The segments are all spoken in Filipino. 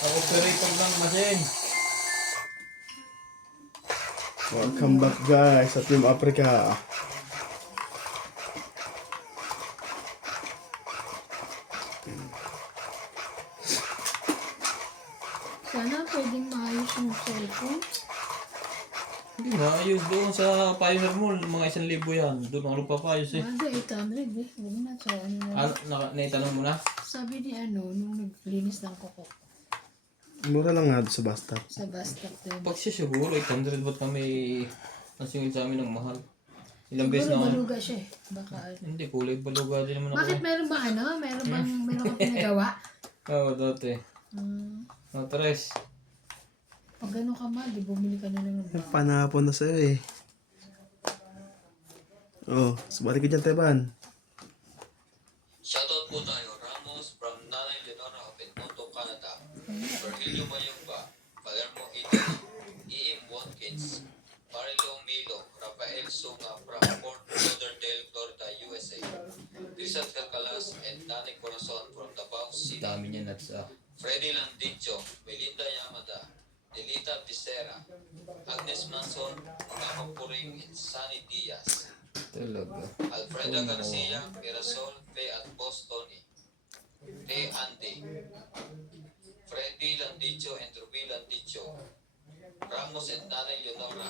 Ang operator ng machine. Welcome back guys sa Team Africa. Sana pwedeng maayos yung cellphone. Hindi maayos doon sa Pioneer Mall. Mga 1,000 yan. Doon ang papayos eh. Ano, 800 eh. Huwag na. So, ano na. Naitanong mo na? Sabi ni nung naglinis ng kuko Mura lang nga sa bus stop. sa bus stop din. Pag siya siguro 800 ba't kami nasingil sa amin ng mahal? Ilang beses Siguro na maluga siya eh. Baka Hindi, kulay baluga din naman ako. Bakit meron ba ano? Meron kang pinagawa? Oo, dati. Tres. Pag gano'n ka ma, di bumili ka na lang ng bago. Panapon na sa'yo eh. Oh, subalik ka dyan, Teban. Shoutout po tayo, Ramos from Nanay Leonora of Edmonton, Canada. Virgilio Mayumba, Palermo, Italy. E.M. Watkins, Marilo Milo, Rafael Sunga from Fort Lauderdale, Florida, USA. Cristian Calcalas and Nanay Corazon from Davao City. Dami niya nuts ah. Freddy Landicho, Melinda Yamada, Delita Vicera, Agnes Manson, Mama Puring, and Sunny Diaz. Talaga. Alfreda Garcia, Mirasol, Fe at Boss Tony. Te Andy. Freddy Landicho and Ruby Landicho. Ramos and Nanay Leonora.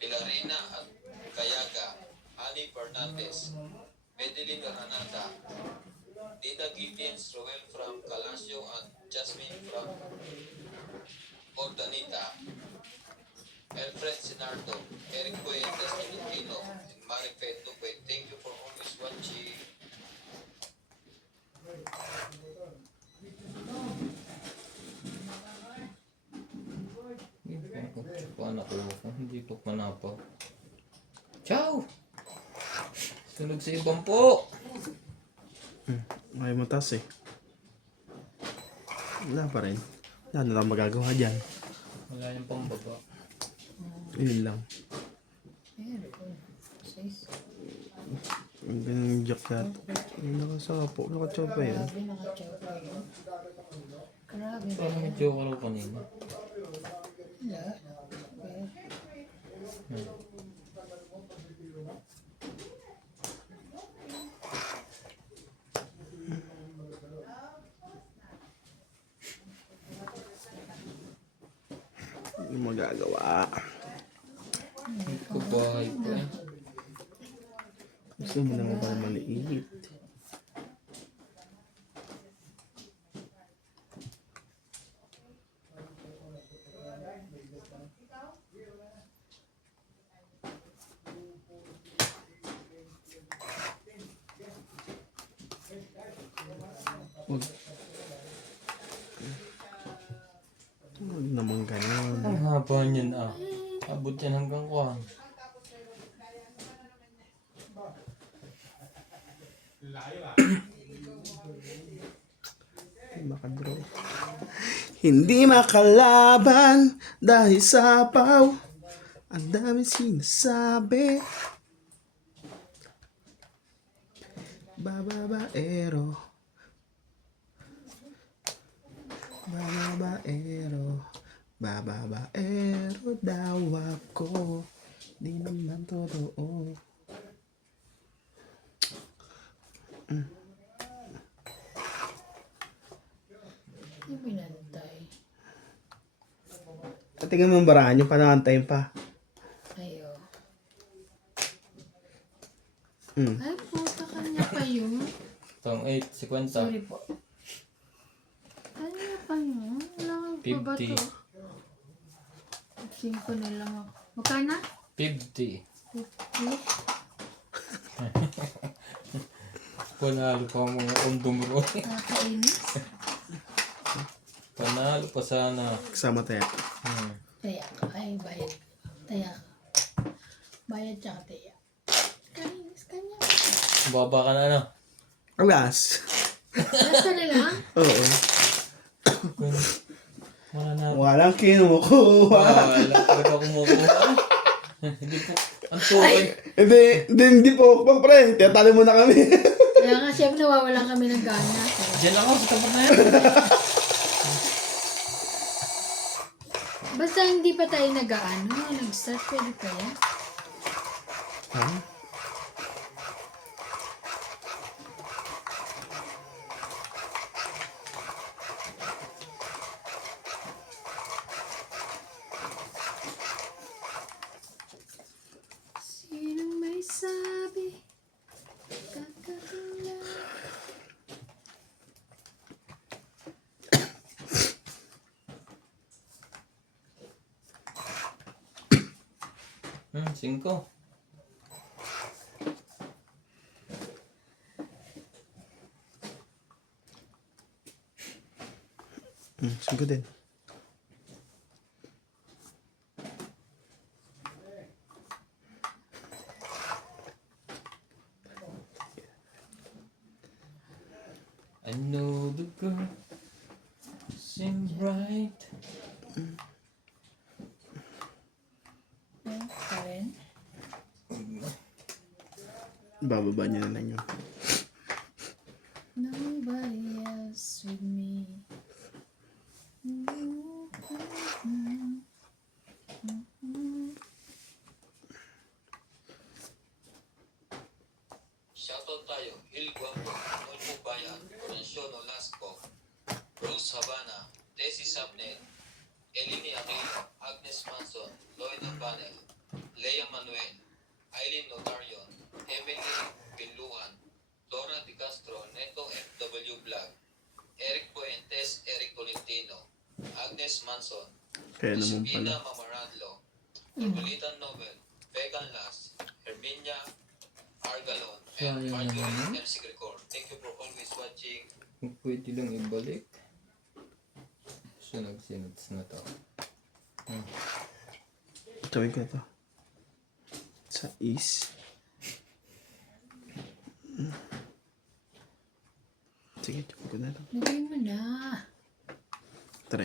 Pilarina at Kayaga. Ani Fernandez. Medeline Granada. Dita Gideons, Roel from Calasio and Jasmine from Ordanita. Alfred Sinardo, Eric Puentes, Tolentino, and Marifet Duque. Thank you for always watching. Paano ko? Hindi po panapaw. Ciao! Sunog sa ibang po! Ayaw mo tas eh. Wala pa rin. Wala na lang magagawa dyan. Wala yung pambaba. Yun lang. Meron ko. Size. Ang ganang jack yata. Yung nakasapo. Nakachaw pa yun. Grabe, nakachaw pa yun. Grabe. Parang medyo ko raw kanina. Wala. Yung magagawa. Kubahay pa eh. Gusto mo naman para maliit. Huwag. Huwag naman ganyan. Ang haba niyan ah. Abot yan hanggang kuhan. Makadraw. Hindi makalaban dahil sa paw. Ang dami sinasabi. Bababaero. Bababaero. Bababaero daw ako. Di naman totoo. Hindi pinantay. At tingnan mo ang barahan yung panantayin pa. Ayo. Mm. Ay, puta kanya pa yun. Itong 8, 50. Sorry po. Kanya pa yun. Wala kang pa ba 50. to? 5 na lang ako. Magkana? 50. 50. Panalo pa ang mga kondom ro. Nakakainis. Panalo pa sana. Kasama tayo. Taya. Ay, bayad. Taya. Bayad tsaka taya. Kainis kanya. Baba ka na ano? Alas. Basta na lang. Oo. Wala na. Walang kinukuha. Wala talaga kumukuha. Hindi po. Ang tuloy. Hindi po, pang pre. Tiyatali muna kami. Kaya nga, siyempre nawawalan kami ng gana. Diyan ako sa tapat na yan. Basta hindi pa tayo nag-ano, nag-start, pwede pa yan. Ha? Sinong may sabi? Kakatulad. Singko. Singko din. I know the girl seems right. Yan, Karen. Bababa niya na lang yun. Nobody else with me. Shoutout tayo, Il Guapo, Nolpo Bayan, Coroncio Nolasco, Rose Havana, Tessie Sapnet, Eleni Aquino, Agnes Manson, Lloyd Abanel, Lea Manuel, Aileen Notarion, Emily Piluan, Dora Di Castro, Neto FW Vlog, Eric Puentes, Eric Tolentino, Agnes Manson, Kaya naman Josefina pala. Mamaradlo, Margolitan Nobel, Vegan Las, Herminia Argalon, and Sayang Marjorie naman. MC Gregor. Thank you for always watching. Kung pwede lang ibalik. So, nagsinuts na to. Tawin ko na to. Sa is. Sige, tawin ko na to. Lagay mo na. 3.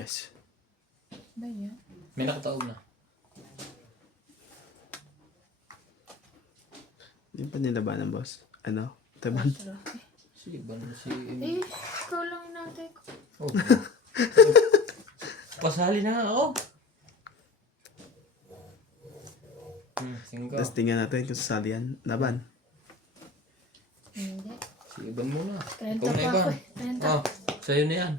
Ba yan? May nakataog na. Hindi pa nilabanan, boss. Ano? Taban? Trophy. Sige ba na si... Eh, ikaw lang natin ko. Oh. Pasali na ako. Singko. Tapos tingnan natin kung sasali yan. Laban. Hindi. Si Iban muna. 30 Ikaw na, pa Iban. ako eh. 30. Oh, sa'yo na yan.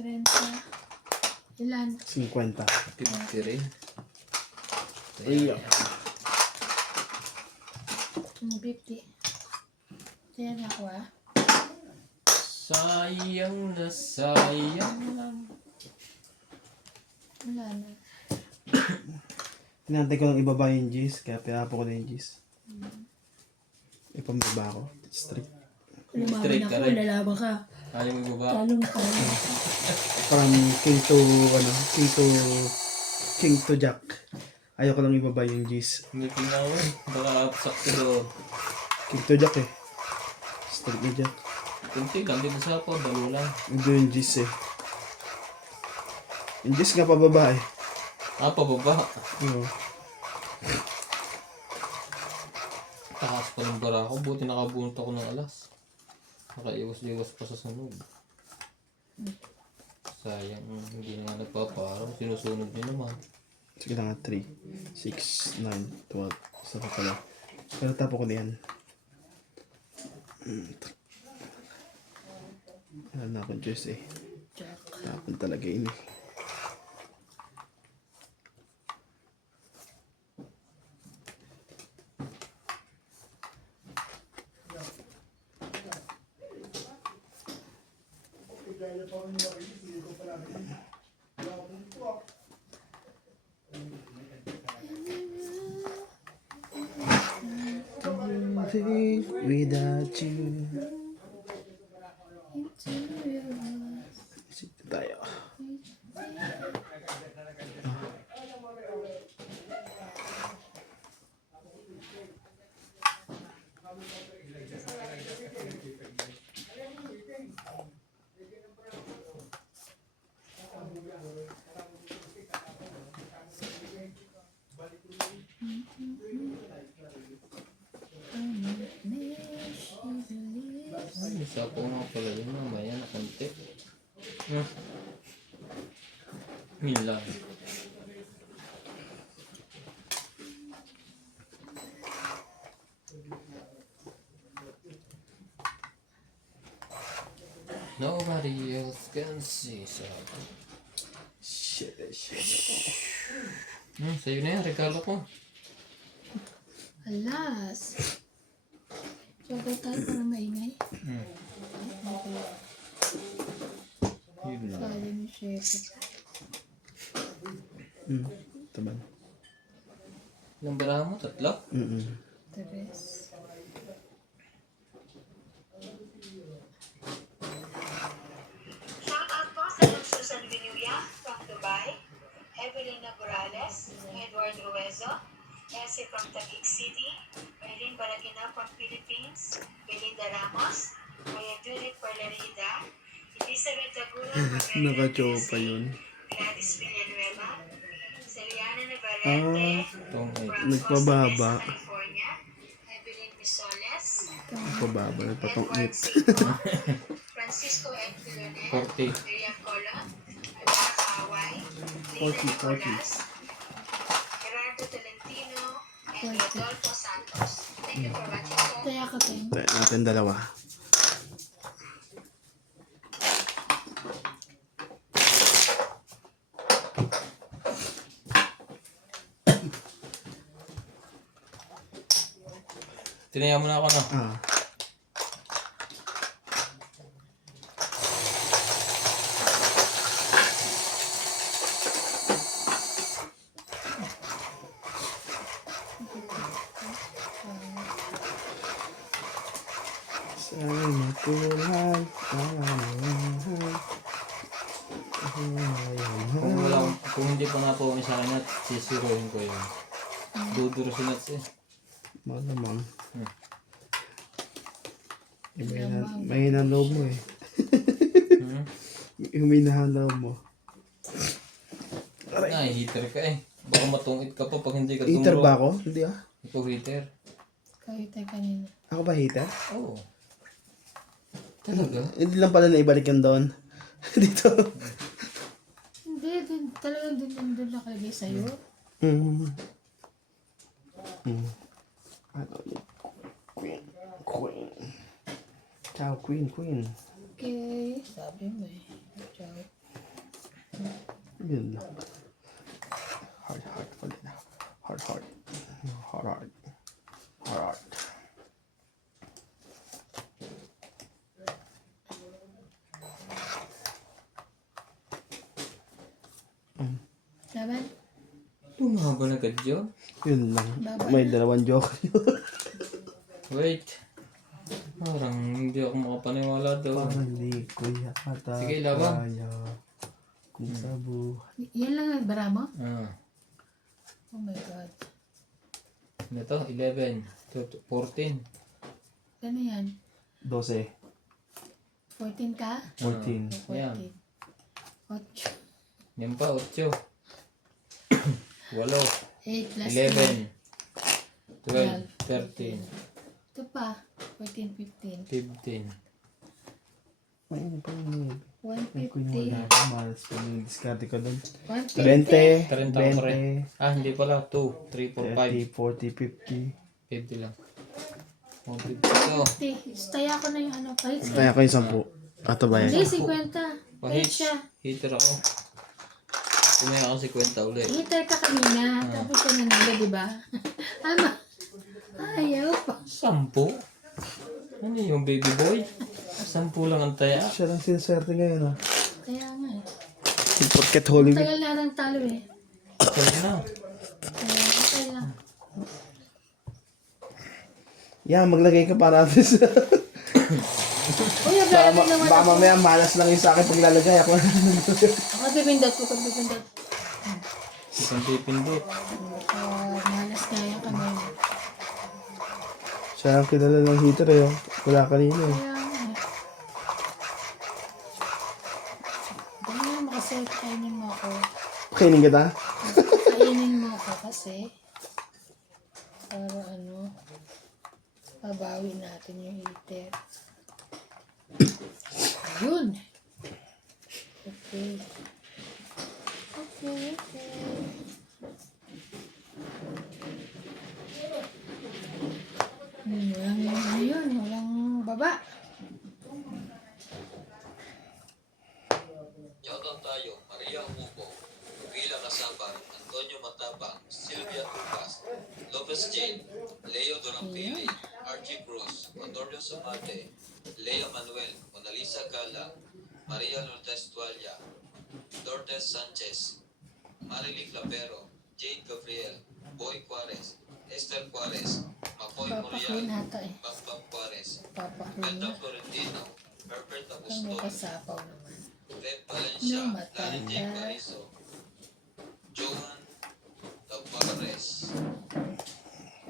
30. Ilan? 50. 50 rin. Iya. 50. Kaya na ako ah. Sayang na sayang lang. Wala na. Tinantay ko lang ibaba yung G's, kaya pinapo ko na yung G's. Ipambaba ko. Straight. Lumaban Straight ka ako, rin. lalaban ka. Ayaw mo ibaba. Talong ka. From king to jack. Ayaw ko lang ibaba yung G's. Hindi pinaw eh. Baka sakto doon. King to jack eh. Straight na jack. Kunti lang, di ba sa ako? Dalo lang. Hindi yung G's eh. Yung G's nga pababa eh. Ah, pababa. Oo. Takas pa ng bara ko. Buti nakabunot ako ng alas. Nakaiwas-iwas pa sa sunog. Sayang, hindi na nga nagpaparang. Sinusunod niyo naman. Sige lang nga, 3, 6, 9, 12. Isa pa pala. Pero tapo ko na yan. Alam na akong Diyos eh. Tapon talaga yun eh. Without you. Sige tayo. Ay, isa po nga pala yun. Mamaya na konti. Yun lang. Nobody else can see, so... Shit. Sa'yo na yan, regalo ko. Alas. Joker tayo para maingay. Yun lang. Kaya ni Chef. Taman. Ilang barahan mo? 3? Tres. Shout out po sa Susan Vinuya from Dubai, Evelyn Morales, Edward Ruezo, Essie from Taguig City, Maylene Balagina from Philippines, Belinda Ramos, Maya Judith Parlarida, Elizabeth Dagura from Nakachopa yun. Gladys Villanueva, Celiana Navarrete Itong from Nagpababa. Costa Mesa, California, Evelyn Misoles, Pababa na patong Edward it. Sito, Francisco Ed Pilonet, 40. Miriam Colon, Adara Kawai, Lina Nicolas, Gerardo Tolentino, and Rodolfo Santos. Thank you for watching po. Kaya ka tayo. Tayo natin dalawa. Tinaya mo na ako na. Sa'y matulad. Kung hindi pa nga po sa kanya, sisiruin ko yun. Dudurusin at siya. Malamang. Mahina loob mo eh. Huminahan loob mo. Ay, heater ka eh. Baka matungit ka pa pag hindi ka Heater tumuro. ba ako? Hindi ah. Ikaw heater. Kayo tayo kanina. Ako ba heater? Oo. Talaga? Hindi lang pala naibalik yan doon. Dito. Hindi, talagang doon nakalagay sa'yo. Ano yun? Queen. Ciao, Queen. Okay, sabi mo eh. Ciao. Yun lang. Heart pala na. Heart. Laban? Lumaba na agad yun. Yun lang. Baba May dalawang joke. Wait. Parang hindi ako makapaniwala daw. Parang di ko yata Sige, laban. kaya kung sa buhay. Yan lang ang bara mo? Ah. Oh my God. Ano to? 11. 14. Ano yan? 12. 14 ka? 14. 14. Yan. 8. Yan pa, 8. 8 plus 11. 12. 13. Ito pa. 14, 15. 15. May ano pa yun. May 150. kunyawala ako. Malas pa yung discarte ko doon. 150. 20. 30 ko rin. Ah, hindi pala. 2, 3, 4, 30, 40, 5. 50 lang. 150 to. 50. Staya ko na yung ano. Kahit 50. Kaya ko yung 10. Ato ba Hindi, yan? 50. Kahit siya. Heater ako. Tumaya ako 50 ulit. Hitay ka kanina. Tapos siya nanalo, di ba? Ama. Ayaw pa. 10? Ano yung baby boy? 10 lang ang taya. Siya lang sinaswerte ngayon ah. Kaya nga eh. Yung porket holy week. Tagal na ng talo eh. Kaya na. Kaya okay lang. Yan, maglagay ka para natin sa... Uy, naglalagay naman Baka ako. mamaya malas lang yung sa akin pag lalagay ako. Ako pipindot ko kung pipindot. Isang pipindot. Malas nga yan kami. Siya ang kilala ng heater eh. Oh. Wala kanina eh. Kaya nga eh. Dahil nga makasaya kainin mo ako. Kainin kita? Kainin mo ako kasi para ano, pabawi natin yung heater. Ayun. Okay. Okay, okay. Walang yun, walang baba. Yautang tayo, Maria Umubo, bilang kasama, Antonio Matapang, Sylvia Tucas, Lopez Jane, Leo Dorampili, Archie Cruz, Antonio Sumate, Leo Manuel, Monalisa Gala, Maria Lourdes Tualia, Lourdes Sanchez, Marily Clapero, Jade Gabriel, Boy Juarez, Esther Juarez, Makoy Papa Queen Morial, hata eh. Pampang Juarez, Papa Queen Melda na. Florentino, Herbert Ang may Aguston, kasapaw naman. Red Valencia, No, matata. Lani Jake Carizo, Johan Tavares,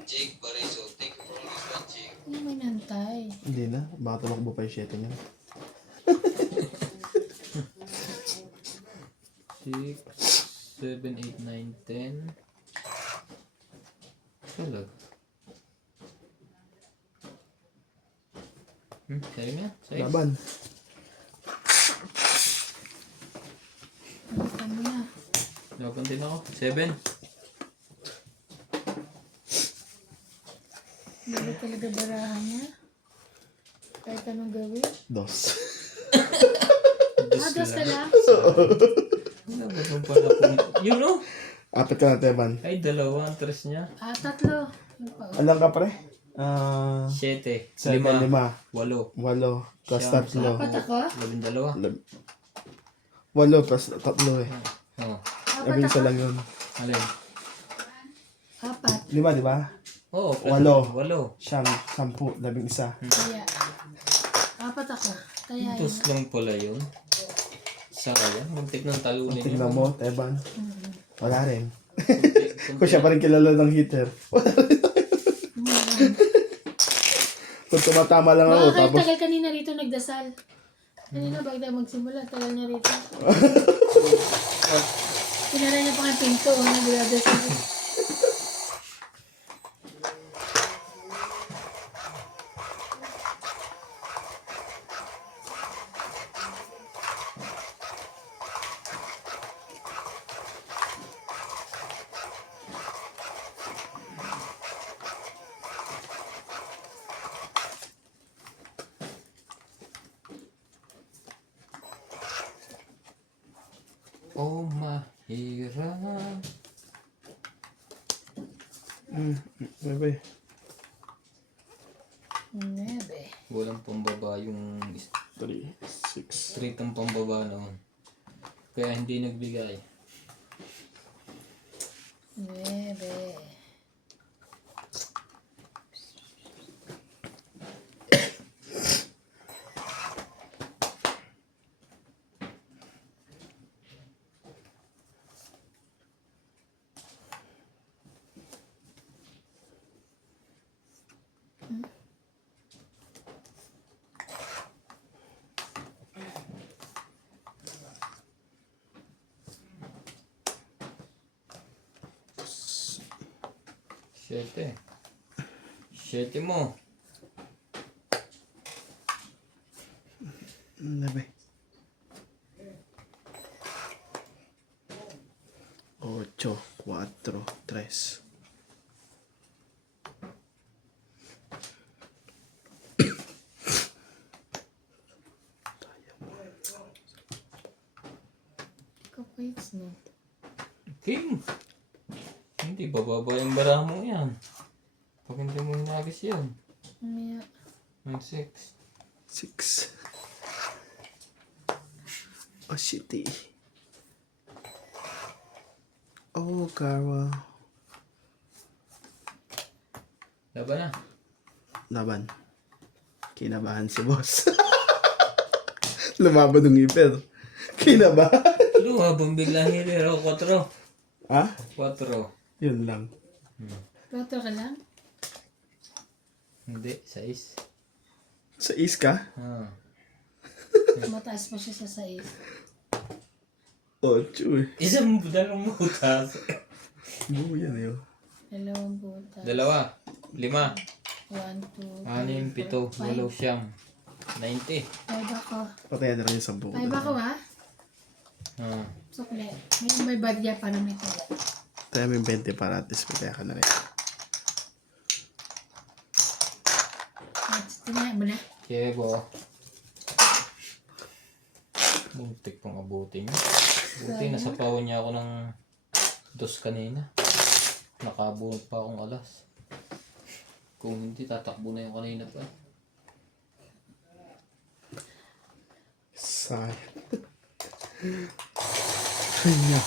Jake Barizo, thank you for always watching. Ano may nantay? Hindi na. Baka tumakbo pa yung 7 niya. 6, 7, 8, 9, 10. Talag. Sa'yo nga. Sa'yo. Laban. Ano mo na? Laban din ako. 7. Hindi talaga barahan niya. Kahit anong gawin. 2. Dos ka lang. Wala ba bang pala po? Yun o. 4 ka na, Teban. Ay, 2 ang tres niya. 3. Ano pa? Alam ka, pre? 7. 7, 5, 5. 8. 8. Plus Siyam. 3. Apat ako? 12. 8 plus 3 eh. Oo. Apat Labing ako? isa lang yun. Alin? 4. 5, di ba? Oo. 8. 8. Siyam, 10, 11. Kaya. 4 ako. Kaya yun. 2 lang pala yun. Isa kaya? Muntik ng talunin yun. Tingnan mo, Teban. Mm. Wala rin. Muntik- Kung siya pa rin kilala ng hitter. Wala rin. Kung tumatama lang ako, Baka kayo tapos tagal kanina rito nagdasal. Kanina bago tayo magsimula, tagal na rito. Pinara niya pa nga yung pinto, nagdadasal. Oh, mahirap. bye. Nebe. Walang pambaba yung 3, 6. straight ang pambaba noon. Kaya hindi nagbigay. Nebe. Siyete. Siyete mo. 9. 8, 4, 3. Ikaw pa yun, no? King. Hindi bababa yung bara mo yan. Pag hindi mo hinagis yan. Mamaya. 6. 6. Oh, shitty. Oh, Carwa. Laban na. Laban. Kinabahan si boss. Lumaban ng ipel. Kinabahan. Ano, habang biglang hirero. 4. Ha? 4. Yun lang. 4 ka lang? Hindi, 6. Sa is ka? Ah. Mataas pa siya sa 6. 8 eh. Isang dalawang butas. Buo yan eh. 2 butas. 2. 5. 1, 2, 6. 7. 8. 9. 90. 5 ako. Patayan na lang yung 10 ko. 5 ako ha? Ah, Sukle. May barya para may taya. Tayo may 20 para at least may ka na rin. At tinahin mo na. Kebo. Muntik pang abutin niya. Buti, nasapawan niya ako ng dos kanina. Nakabunot pa akong alas. Kung hindi, tatakbo na yung kanina pa. Sayang. Kanya.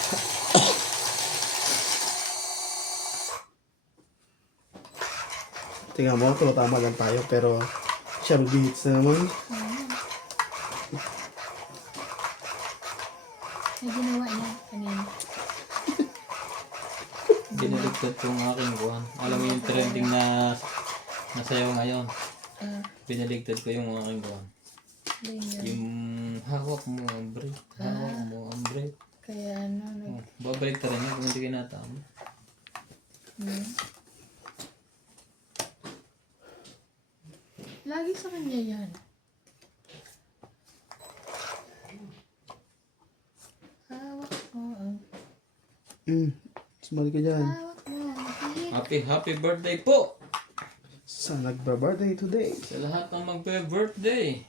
Tingnan mo, tama lang tayo pero siya mag-hits na naman. May ginawa niya kanina. Binaligtad ko ang aking buwan. Alam mo yung trending na nasayaw ngayon. Binaligtad ko yung aking buwan. Ganyan. Yung hawak mo ang break. Hawak mo ang break. Kaya ano, Oh, babalik ta rin yun kung hindi ka natama. lagi sa kanya yan. Hawak mo ang Sumali ka dyan. hawak mo ang Happy birthday po! Sa nagba-birthday today. Sa lahat ng magbe-birthday.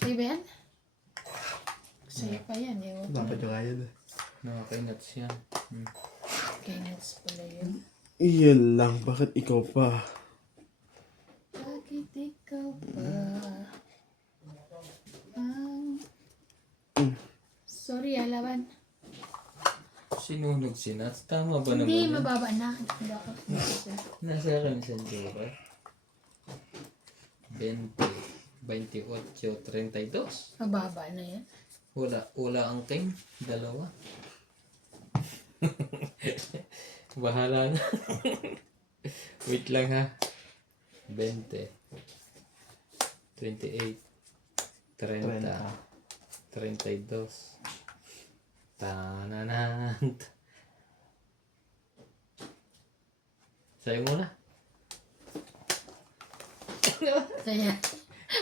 Sa'yo ba yan? Sa'yo pa yan. Ewan ko. Dapat yung kaya na. Nakakainats yan. Kay Nets pala yun. Iyan lang, bakit ikaw pa? Bakit ikaw pa? Sorry, alaban. Sinunog si Nats. Tama ba naman Hindi, yun? mababa na. Hindi ako sinasa. Nasa akin sa Jura. 20, 28, 32. Mababa na yan. Wala ang king. Dalawa. Bahala na. Wait lang ha. 20, 28, 30, 32. Tananan. Sa'yo muna. Kaya,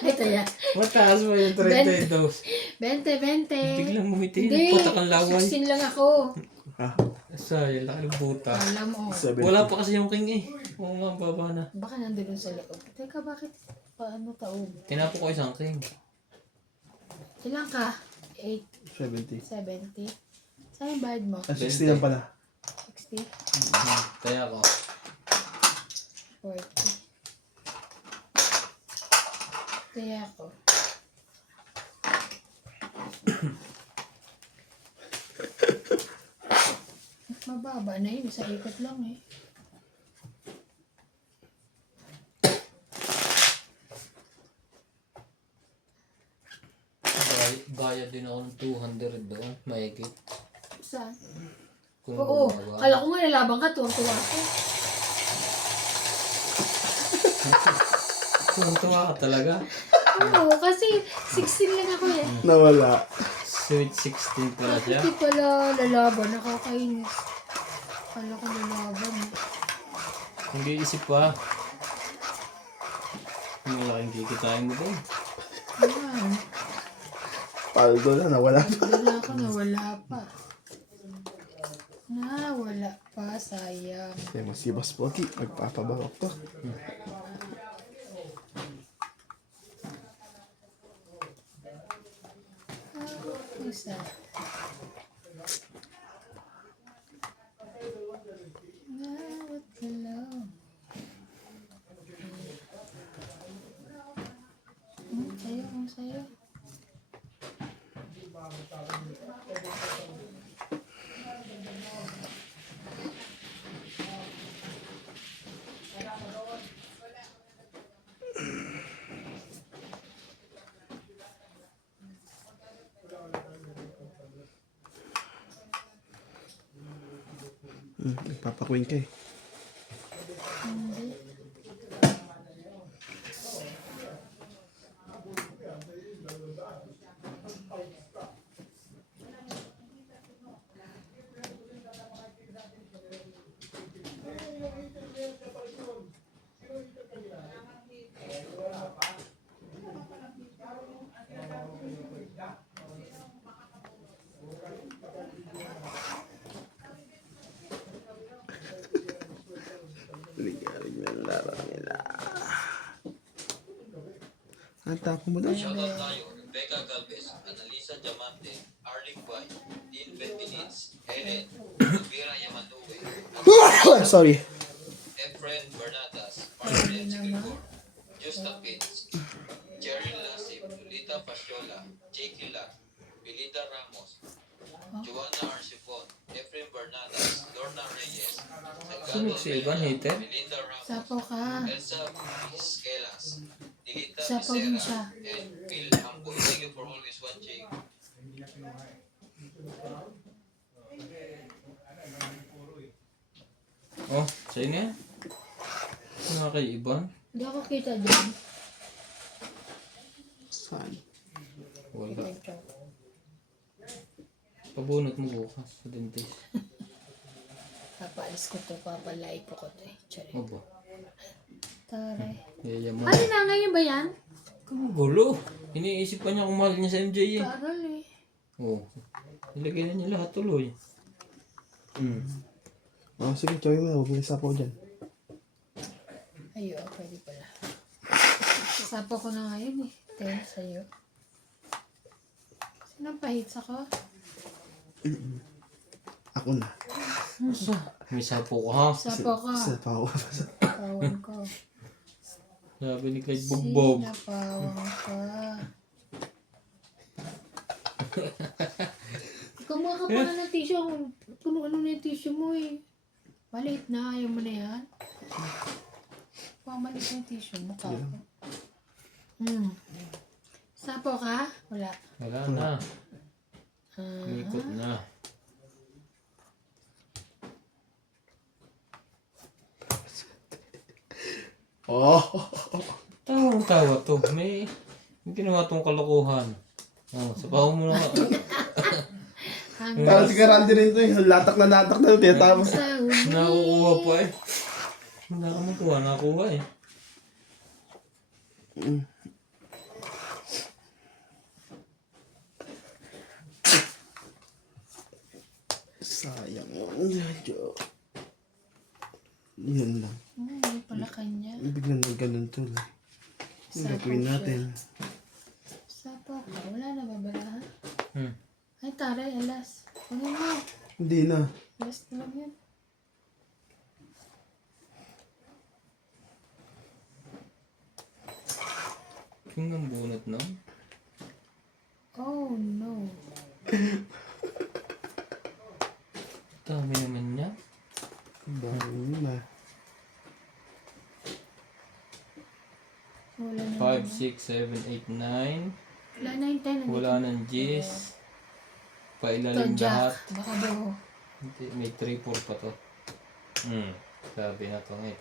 ito yan. Mataas mo yung 32. 20. Biglang mumitin. Hindi, Putak ang laway. 16 lang ako. Ah, Sayang, laki ng buta. Alam mo. 70. Wala pa kasi yung king eh. Oo nga, baba na. Baka nandun sa loob. Teka, bakit? Paano taob? Tinapo ko isang king. Ilan ka? 8, 70. 70. Saan yung bayad mo? 60 lang pala. 60? Kaya ako. 40. Kaya ako. Mababa na yun. Sa ikot lang eh. Bayad din ako ng 200 doon. Mahigit. Saan? Kung Oo. bumaba. Kala ko nga nalaban ka. Tuwang-tuwa ako. Tuwa ka talaga. Oo. Kasi 16 lang ako eh. Nawala. Sweet 16 pala siya. Hindi pala lalaban. Nakakainis. Kala ko lalaban eh. Hindi isip pa. Yung malaking kikitain mo doon. Ayan. Paldo na, nawala. Nagdala ako. Nawala pa. Nawala pa. Sayang. Kaya masibas pogi, magpapabarok to. Isa. Nawat ka lang. Sayo, sayo. Nagpapakwing ka eh. Hindi. Ligalig na laro nila. Ang tapo mo daw? Shoutout tayo, Rebecca Galvez, Annalisa Diamante, Arling Guay, Dean Bentinitz, Helen, Elvira Yamanue, Sorry. Efren Bernadas, Margaret Sigilgor, Justa Pins, Jerry Lasip, Lolita Pasiola, Jake Lat, Belinda Ramos, Joanna Arcipon, Efren Bernadas, Lorna Reyes, Sino si Ivan Hater? Belinda Ramos, Sapo ka. Elsa Vizquelas, Dilita Sapo din siya. Becerra, and Phil Hampo. Thank you for always watching. Oh, sa'yo na yan. Ano kay Ivan? Hindi ako kita dyan. Saan? Wala. Pabunot mo bukas sa dentist. Papaalis ko to, papalay ko to eh. Tsari. Aba, Taray. yayaman. Ano na ngayon ba yan? Gulo. Iniisip pa niya kung mahal niya sa MJ eh. Taral eh. Oo. Nilagay na niya lahat tuloy. Oh, sige, chawin mo na. Huwag may sapaw dyan. Ayo, pwede pala. Sapo ko na ngayon eh. Ten sa'yo. Sinong pahits ako? Ako na. May sapo ko ha. Sapo ka. Sapaw. Pawang ko. Sabi ni Clyde Bugbog. Sinapawang ka. Kumuha ka pa ng tissue. Puno ano na yung tissue mo eh. Maliit na. Ayaw mo na yan. Pamaliit na yung tissue mo. Sapo. Sapo ka? Wala. Wala na. Umikot na. Oh! Tawa to. May ginawa tong kalokohan. Oh, sabaw mo na nga. Parang si Karandi rin to eh. Latak na tinatapos. Sa huli. Nakukuha pa eh. Wala ka makuha. Nakuha eh. Sayang. Medyo. Yun lang. Hindi pala kanya. Biglang nagganon to lang. Yung Sapo gagawin siya. natin. Sapo ka? Wala na babarahan? Hmm. Ay, taray, alas. Kunin mo. Hindi na. Alas na lang yan. Yung ang bunot no? Oh, no. Dami naman niya. Dami na. Wala na. 5, 6, 7, 8, 9. Wala na yung 10. Wala ng G's. Ito, Pailalim lahat. Jack. Baka daw. Hindi, may 3, 4 pa to. Sabi na to eh.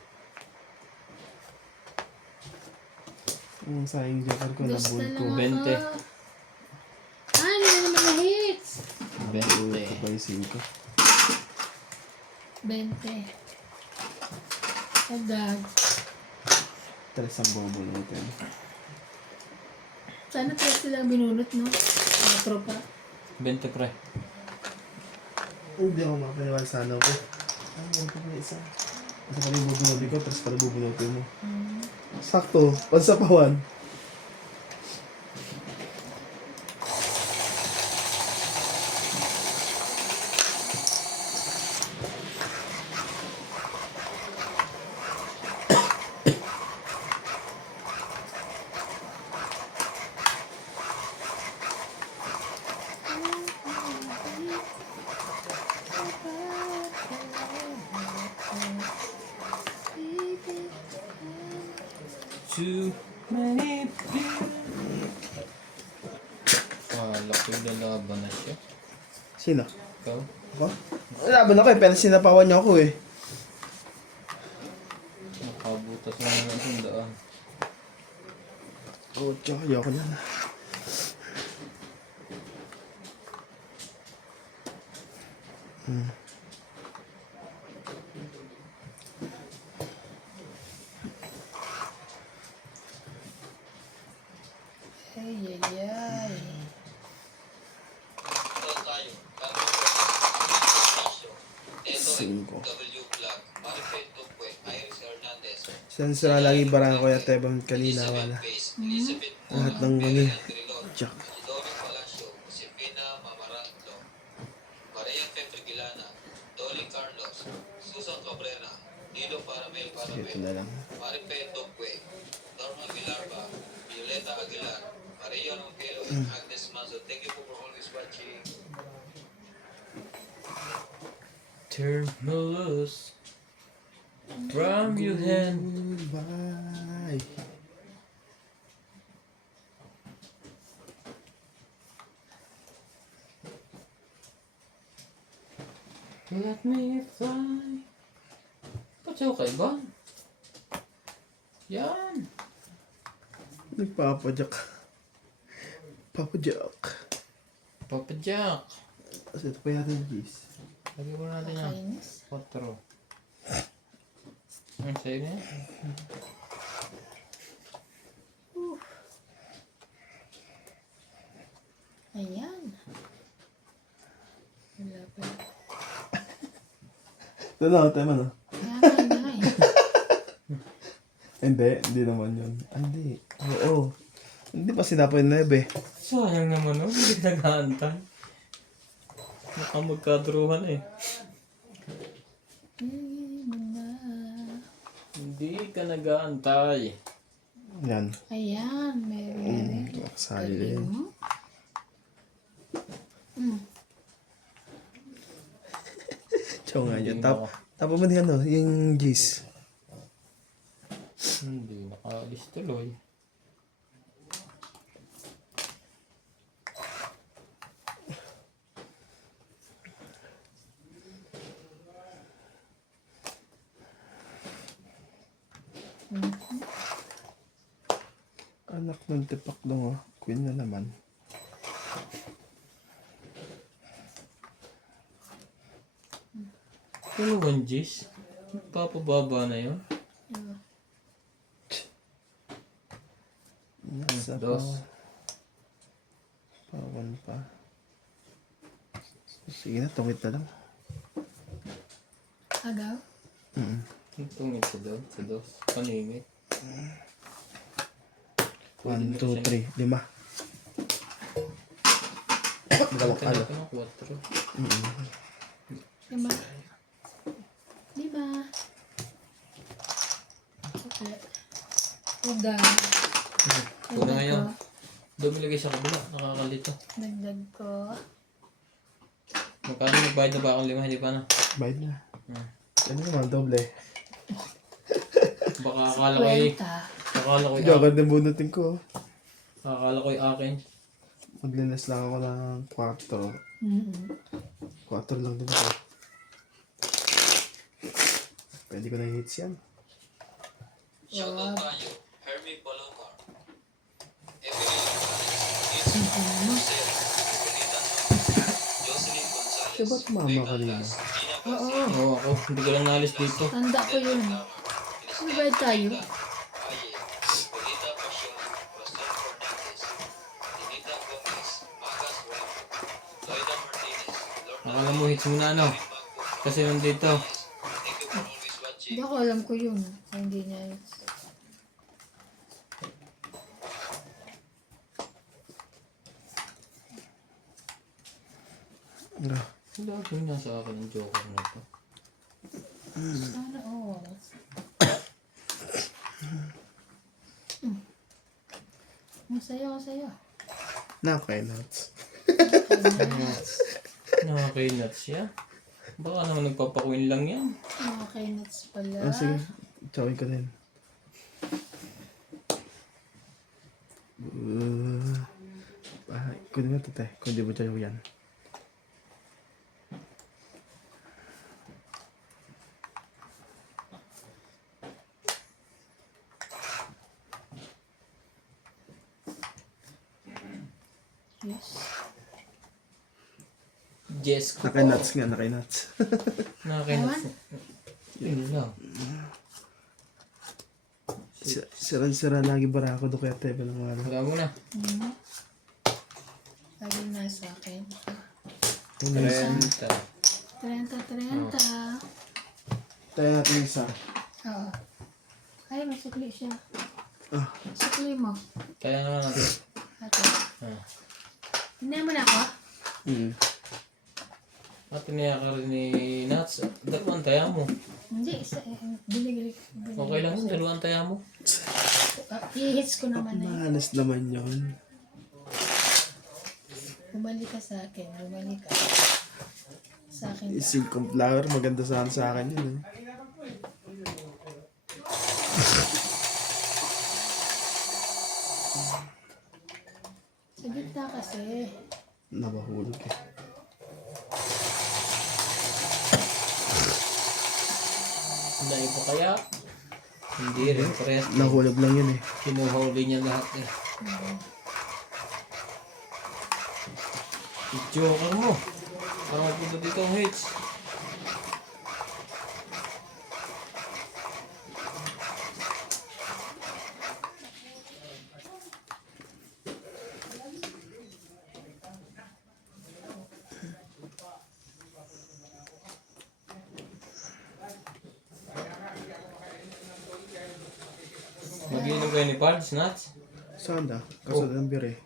Ang sayang joker ko na Dos bull na ko. lang 20. ako. Ah, hindi na naman na-hits. 20. Ito pa yung 20. Agad. 5. Tres ang bobo natin. Sana 3 lang binunot, no? 4 pa. 20 pre. Hindi ako makapaniwala sana ako. Ay, meron pa pala isa. Isa pala yung bubunutin ko, tres pala bubunutin mo. Sakto, pansapawan. Too many people. Laki na laban na siya. Sino? Ikaw? Ako? Laban ako eh, pero sinapawan niyo ako eh. Nakabutas na ng sundaan. Oh, tsaka ayoko na. Ay, ay, ay. Ito tayo. Cinco. W Vlog, Marifel Tupwe, Iris Sira lagi barang ko yung Tebang kanina, wala. Base, Elizabeth Lahat Mora, ng Mary ano, Andrilon, Jack. Idoling Palacio, Josefina Mamarando, Maria Petrigilana, Dolly Carlos, Susan Cabrera, Nido Paramel Ito Paramel, na lang. Maripe Tokwe, Norma Villarba, Violeta Aguilar, Maria Nongelo, and Agnes Manzo. Thank you for always watching. Turn me loose from your hand. Goodbye. Let me fly. Patsaw ka iba? Yan. Nagpapadyak. Papadyak. Papa Jack. Kasi ito pa yata yung G's. Lagyan mo natin yan. Kainis. 4. Ang sa'yo na yan. Ayan. Wala pa. Ito na, tema na. Kaya nga eh. Hindi naman yun. Hindi. Oo. Hindi pa sinapa yung nebe. Sayang naman oh. Hindi ka nag-aantay. Nakamagkadruhan eh. Hindi ka nag-aantay. Yan. Ayan, meron. Kasali na yun. Tiyo nga yun. Tapa mo din ano, yung G's. Hindi nakaalis tuloy. Anak ng tipak lang oh. Queen na naman. Ano 1 G's? Papababa na yun. Nasa pa. Dos. Pawan pa. Sige na, tungit na lang. Agaw? Tungit sa daw. Sa dos. Paningit. 1, 2, 3, 5. Dalawang Kanya ano. ka ng 4. Diba? Diba? Okay. Uga. Una ngayon. Dumilagay sa kabila. Nakakalito. Dagdag ko. Magkano nagbayad na ba akong 5? Hindi pa na. Bayad na. Hmm. Ano naman, doble. Baka akala ko eh. Kwenta. Akala ko Diyan, ganda yung bunutin ko. Akala ko akin. Maglinis lang ako ng 4. 4 lang din ako. Pwede ko na hits yan. Shoutout tayo, Hermie Palomar, Evelyn Morales, Bonita Jocelyn Gonzalez, Siya ba't mama kanina? Gina Oo. Garcia, Oo, ako. Hindi ko lang naalis dito. Tanda ko yun. Ano ba tayo? Aye, Bonita Passion, Rosel Fernandez, Dinita Gomez, Magas Remo, Loida Martinez, Lorna Akala mo hits mo na ano. Kasi nandito. Thank you for always watching. Hindi ko alam ko yun. Ay, hindi niya. Ah, Lagi nga sa akin yung joker na to. Sana all. Masaya, masaya. Nakaka-nuts. Nakakainat siya. Baka naman nagpapakuin lang yan. Nakakainuts pala. Ah, sige. Tsawin ko din. Kunin mo ito, te. Kung di mo tsawin yan. Yes. Yes ko. Naka-nuts nga, naka-nuts. Nakakainat. Yun lang. Sira lagi bara ako do kaya tebe ng ano. Wala mo na. Lagi na sa akin. 30. 30. Tayo natin isa. Oo. Ay, masukli siya. Ah. Sukli mo. Kaya nga natin. Ate. Ah. Hindi mo na ako? At tiniya ka rin ni Nats. Dalawang taya mo. Hindi, binigay. Okay lang yun, dalawang taya mo. I-hits ko naman na yun. Malas naman yun. Bumalik ka sa akin. Bumalik ka. Sa akin ka. Ising kong flower, maganda sana sa akin yun eh. Sa gitna kasi. Nabahulog eh. Hindi pa kaya? Hindi rin, parehas. Nahulog lang yun eh. Kinuhuli niya lahat eh. I-joker mo. Parang magpunta dito ang hits. Mag-iinom kayo ni Pards, Nuts? Sana, kaso ng beer eh.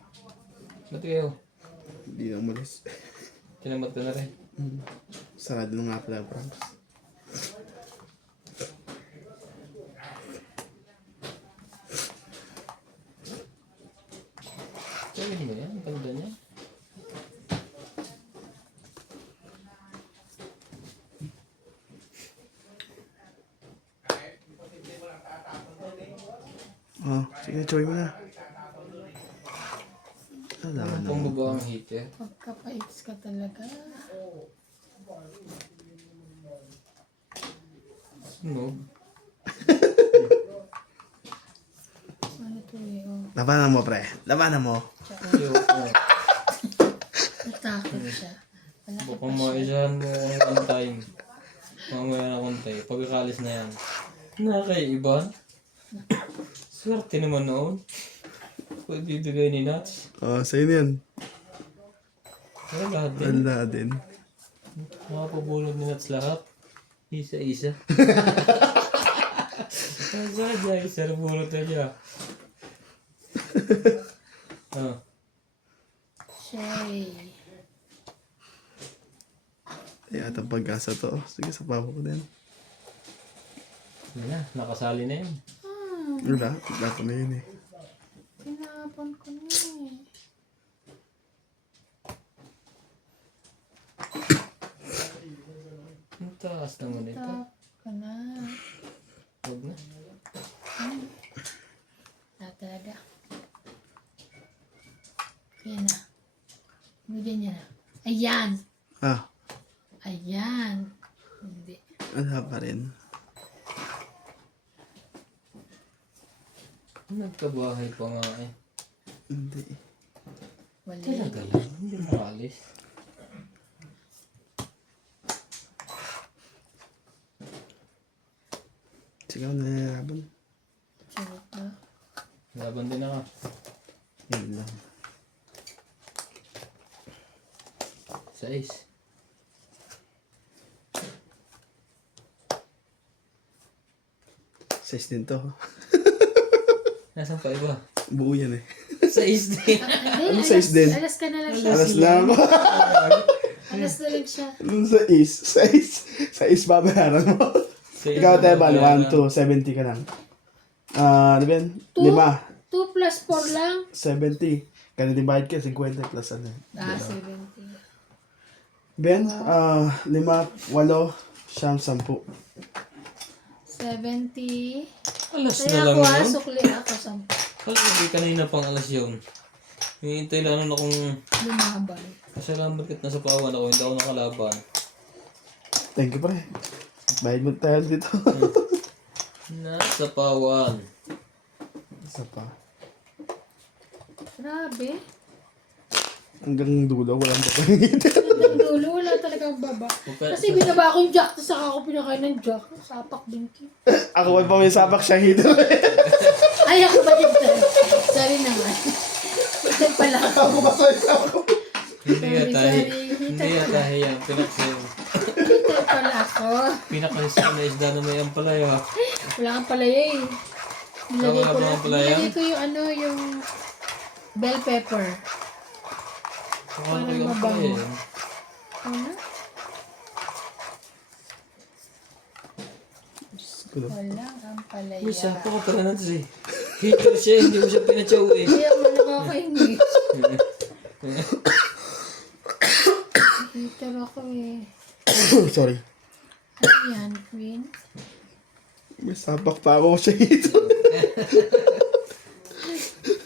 Ba't kayo? Hindi na umalis. Kinamat ka na rin. Sarado na nga pala, Franks. Gawin mo yan, ang ganda niya. Oh, sige, choy mo na. Wala ka Kung naman. baba ang heater. Pagkapaitis ka talaga. Sunog. Ano to eh, oh. Labanan mo, pre. Labanan mo. Ayoko. Natakot siya. Wala ka Baka pa siya. maisahan mo ang time. Mamaya na kuntay. Pagkakalis na yan. Nakakaiban. Swerte naman noon. Pwede bibigay ni Nuts. Oh, sa'yo na yan. Wala din. Wala din. Makapabulog ni Nuts lahat. Isa-isa. Saan dyan? Isa na bulot na dyan. Oh. Sherry. Ay, atang pag-asa to. Sige, sa papa ko din. Yan na, nakasali na yun. Wala, wala ko na yun eh. Tinapon ko na eh. Ang taas naman ito. Tap ka na. Huwag na. Talaga. Yan na. Bigyan niya na. Ayan. Ah, Ayan. Hindi. wala pa rin. Nagkabahay pa nga eh. Hindi. Wala. Talaga lang, hindi makalis. Sige, ako nangyayaraban. Charot na. Laban din ako. Yun lang. 6. Size din to. Nasaan pa iba? Buo yan eh. 6 din. Hindi, Ano size din? alas ka na lang siya. Alas lang ako. Alas na lang siya. Nung sa is babayaran mo. Ikaw tayo ba? 1, 2, 70 ka lang. Ano ba yan? 2? 5, 2 plus 4 lang. 70. Kaya divide ka, 50 plus ano. 70. Ben, 5, 8, siyam, 10. 70. Alas na Kaya lang ako yun. sukli ako 10. Alam mo, kanina pang alas yun. Hihintay lang ako kung Lumaban. kasalamat kit nasa pawan ako, hindi ako nakalaban. Thank you, pre. Bayad mo tayo dito. Nasa pawan. Isa pa. Grabe. Hanggang dulo, walang babangit. Hanggang dulo, wala talagang baba. Kasi binaba ko yung jack, tapos saka ako pinakain ng jack. Sapak din ko. Ako pa may sabak siya hito. Ay, ako ba din tayo? Sorry naman. Ito pala ako. Ako ba sa isa ako? Hindi yata, Sorry. hindi yata hiyang pinaksin. Cheater pala ako. Pinakalis ko na isda na may ampalaya. Wala kang palaya eh. Nilagay Wala ko bang lang. palaya? Nilagay ko yung ano, yung bell pepper. Akala ko Parang yung mabango. ampalaya. Ano? Ano? Walang ang palaya. Uy, sapo ka pala natin eh. Hater siya, hindi mo siya pinatsaw eh. Kaya mo nakakainis. Hater ako eh. Sorry. Ano yan, Queen? May sapak pa ako siya ito.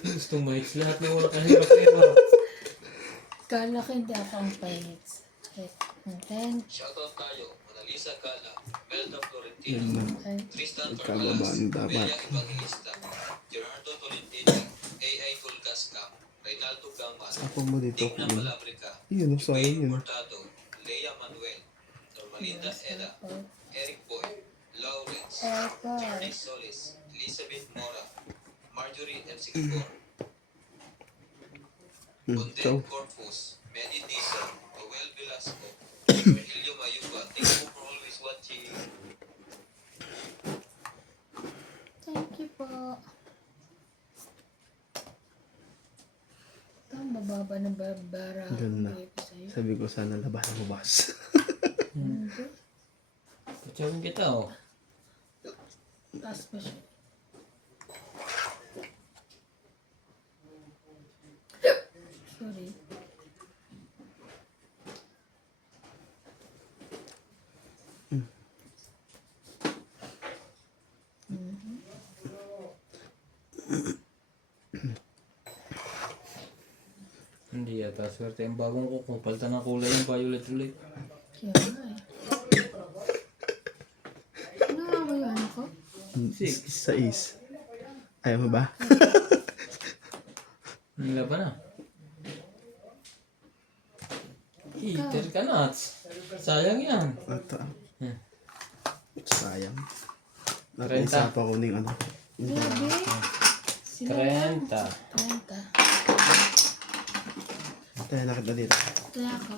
Gustong maits lahat ng wala kahirap-hirap. Kala ko hindi ako ang pahits. Okay. And then, Shoutout tayo, Mona Lisa Gala, Melda Yan Florentino, na. ay, Tristan Nagkababaan Farmalas, dapat. Melia Evangelista, Gerardo Tolentino, A.I. Fulgascam, Reynaldo Gaman, Sapak mo dito. Digna Malabrica, Yun, ang sayang Wayne yun. Hurtado, Lea Manuel, Normalinda Eda, Eric Boy, Lawrence, Ernest Solis, Elizabeth Mora, Marjorie M. Sigibor, Ciao. Bondel Corpus, Medi Dizon, Noel Velasco, Virgilio Mayuba. Thank you for always watching. thank you po. Ito ang bababa ng barbara. Ganda. Bigay ko sa'yo. Sabi ko sana labasan mo bas. Hindi. Patsawin kita oh. Taas pa siya. Sorry. Hindi yata swerte. Ang bagong kuko. Palitan ng kulay yung violet ulit. Kaya nga eh. Ano nga ba yung ano ko? Sa is. Ayaw mo ba? Nila ba na? Hater ka nuts. Sayang yan. Ito. Hmm. Sayang. 30. Nakaisa pa ko ng ano. Grabe. Sila yan. 30. 30. Tayo nakita dito. Kaya ako.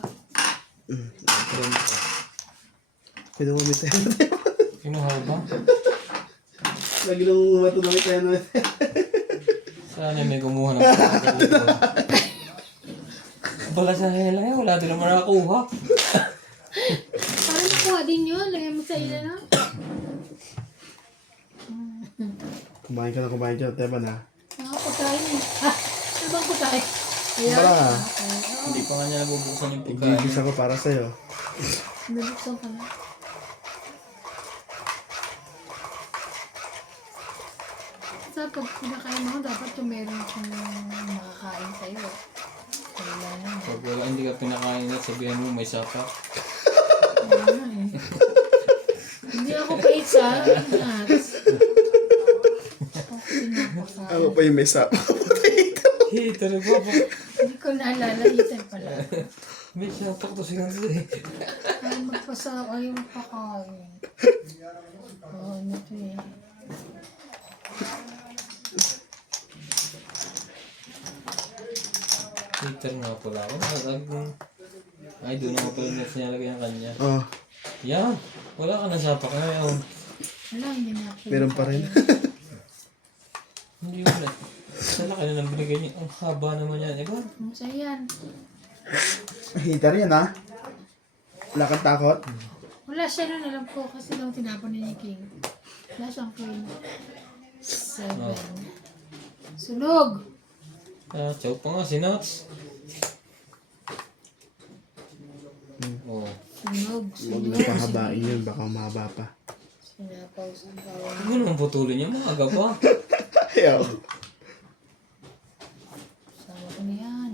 Pwede mo tayo. Kinuha ba? Lagi nung matulungin tayo na. Sana may kumuha ng pagkakalito. Bala sa hela eh. Wala din naman nakakuha. Parang nakuha din yun. Lagyan mo sa ila na. Kumain ka na. Tayo ba na? Nakapagkain eh. Ha? Ano bang pagkain? Ayan. Bara. Hindi pa nga niya nabubuksan yung pagkain. Igigis ako para sa'yo. Nabuksan ka na. Sa pag pinakain mo, dapat yung meron kang makakain sa'yo. Wala na. Pag wala, hindi ka pinakain at sabihan mo may sapa. Wala na eh. Hindi ako paid sa nuts. Ako pinapakain. Ako pa yung may sap. Hater ko po. Hindi ko naalala, hitan pala. May sapak to siya eh. Ay, magpasawa, ay magpakain. Oo, ano to eh. Hater nga pala ako. Ay, doon nga pala net nilalagay ang kanya. Oh, Yan. Wala ka na sapak ngayon. Wala, hindi na ako. meron pa rin. Hindi wala. Sana ka na lang binigay niya. Ang haba naman yan. Ikaw. Masaya yan. Hater yan ha. Wala kang takot. Wala siya nun, alam ko kasi daw tinapon niya yung king. Wala siyang queen. 7. Sunog! Ah, chow pa nga si Nuts. Oh. Sunog, Huwag sunog. mo pahabain yun. Baka mahaba pa. Sinapaw sa bawang. Ano naman putulin niya? Mga gaba. Ayaw. Sama ko na yan.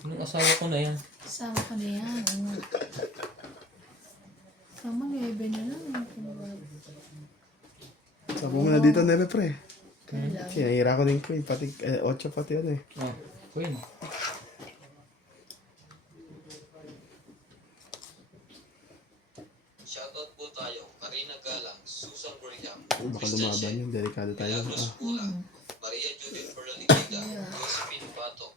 Anong asawa ko na yan? Sama ko na yan. Ano? Tama, 9 na lang. Sabi mo na dito, Nebe, pre. Kailan? Sinahira ko din queen. Pati, 8 pati ano eh. Oh, Queen. Shoutout po tayo, Karina Galang, Susan Buriam, Baka lumaban yun. Delikado tayo. Milagros Ah. Pula, Maria Judith Perlalipida, Josephine Pato,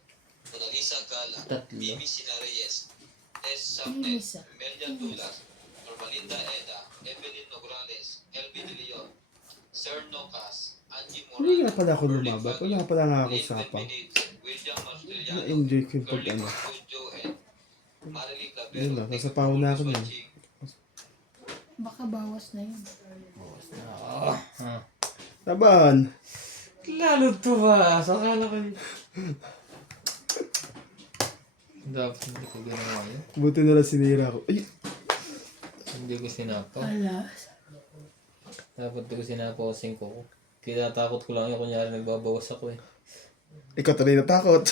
Mona Lisa Gala, Tatlo. Bibi Sinareyes, Tess Bibi Sapnet, sa- Melia Tulas, Normalinda Eda, Evelyn Nograles, LB De Leon, Serno Cas, Angie Hindi nga Morales, pala ako lumabat. Wala pala nga ako sa sapaw. William Marceliano, Na-enjoy ko yung Curly pag-ano. Confunjo, and Marilee Yun Clavero. na, sasapawan na ako nun. Baka bawas na yun. Laban! Lalo to ba? Sakala ko yun. Dapat hindi ko ginawa yun. Buti na lang sinira ko. Ay! Hindi ko sinapa. Alas. Dapat hindi ko sinapa o 5 ko. Kaya takot ko lang yung kunyari nagbabawas ako eh. Ikaw tuloy natakot.